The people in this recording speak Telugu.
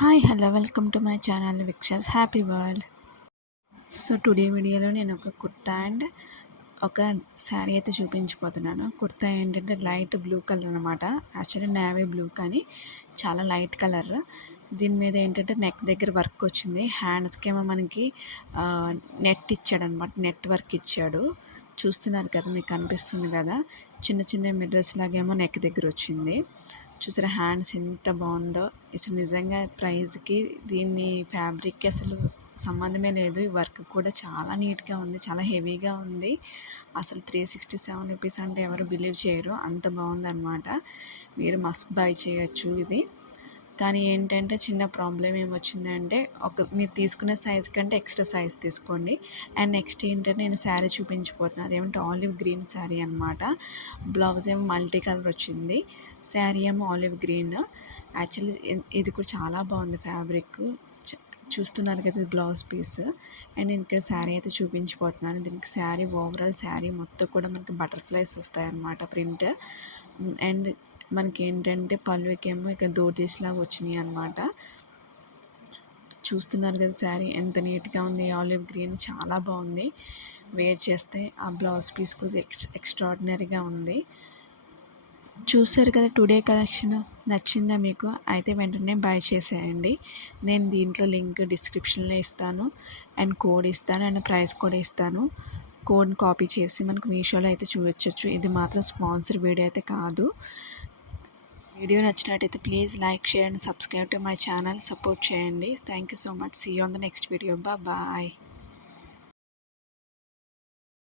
Hi hello welcome to my channel విక్షస్ హ్యాపీ వరల్డ్. సో టుడే వీడియోలో నేను ఒక కుర్తా అండ్ ఒక శారీ అయితే చూపించబోతున్నాను. కుర్తా ఏంటంటే లైట్ బ్లూ కలర్ అనమాట. యాక్చువల్లీ నేవీ బ్లూ కానీ చాలా లైట్ కలర్. దీని మీద ఏంటంటే నెక్ దగ్గర వర్క్ వచ్చింది. హ్యాండ్స్కి ఏమో మనకి నెట్ ఇచ్చాడు అనమాట. నెట్ వర్క్ ఇచ్చాడు. చూస్తున్నారు కదా, మీకు కనిపిస్తుంది కదా, చిన్న చిన్న మిర్రర్స్ లాగేమో నెక్ దగ్గర వచ్చింది. చూసారా హ్యాండ్స్ ఎంత బాగుందో. అసలు నిజంగా ప్రైస్కి దీన్ని ఫ్యాబ్రిక్కి అసలు సంబంధమే లేదు. ఈ వర్క్ కూడా చాలా నీట్గా ఉంది, చాలా హెవీగా ఉంది. అసలు 367 రూపీస్ అంటే ఎవరు బిలీవ్ చేయరు, అంత బాగుందన్నమాట. మీరు మస్ట్ బై చేయొచ్చు ఇది. కానీ ఏంటంటే చిన్న ప్రాబ్లం ఏమొచ్చిందంటే, మీరు తీసుకునే సైజ్ కంటే ఎక్స్ట్రా సైజ్ తీసుకోండి. అండ్ నెక్స్ట్ ఏంటంటే నేను శారీ చూపించిపోతున్నాను. అదేమంటే ఆలివ్ గ్రీన్ శారీ అనమాట. బ్లౌజ్ ఏమో మల్టీ కలర్ వచ్చింది, శారీ ఏమో ఆలివ్ గ్రీన్. యాక్చువల్లీ ఇది కూడా చాలా బాగుంది ఫ్యాబ్రిక్. చూస్తున్నారు కదా బ్లౌజ్ పీస్. అండ్ నేను ఇక్కడ శారీ అయితే చూపించిపోతున్నాను. దీనికి శారీ ఓవరాల్ శారీ మొత్తం కూడా మనకి బటర్ఫ్లైస్ వస్తాయన్నమాట ప్రింట్. అండ్ మనకి ఏంటంటే పళ్ళుకేమో ఇక ధోతీస్ లాగా వచ్చినాయి అనమాట. చూస్తున్నారు కదా శారీ ఎంత నీట్గా ఉంది. ఆలివ్ గ్రీన్ చాలా బాగుంది. వేర్ చేస్తే ఆ బ్లౌజ్ పీస్ కూడా ఎక్స్ట్రాడినరీగా ఉంది. చూసారు కదా టుడే కలెక్షన్. నచ్చిందా మీకు? అయితే వెంటనే బై చేసేయండి. నేను దీంట్లో లింక్ డిస్క్రిప్షన్లో ఇస్తాను అండ్ కోడ్ ఇస్తాను అండ్ ప్రైస్ కూడా ఇస్తాను. కోడ్ కాపీ చేసి మనకు మీషోలో అయితే చూడొచ్చు. ఇది మాత్రం స్పాన్సర్ వీడియో అయితే కాదు. వీడియో నచ్చినట్టయితే please like, share and subscribe to my channel. Support చేయండి. Thank you so much. See you on the next video. Bye.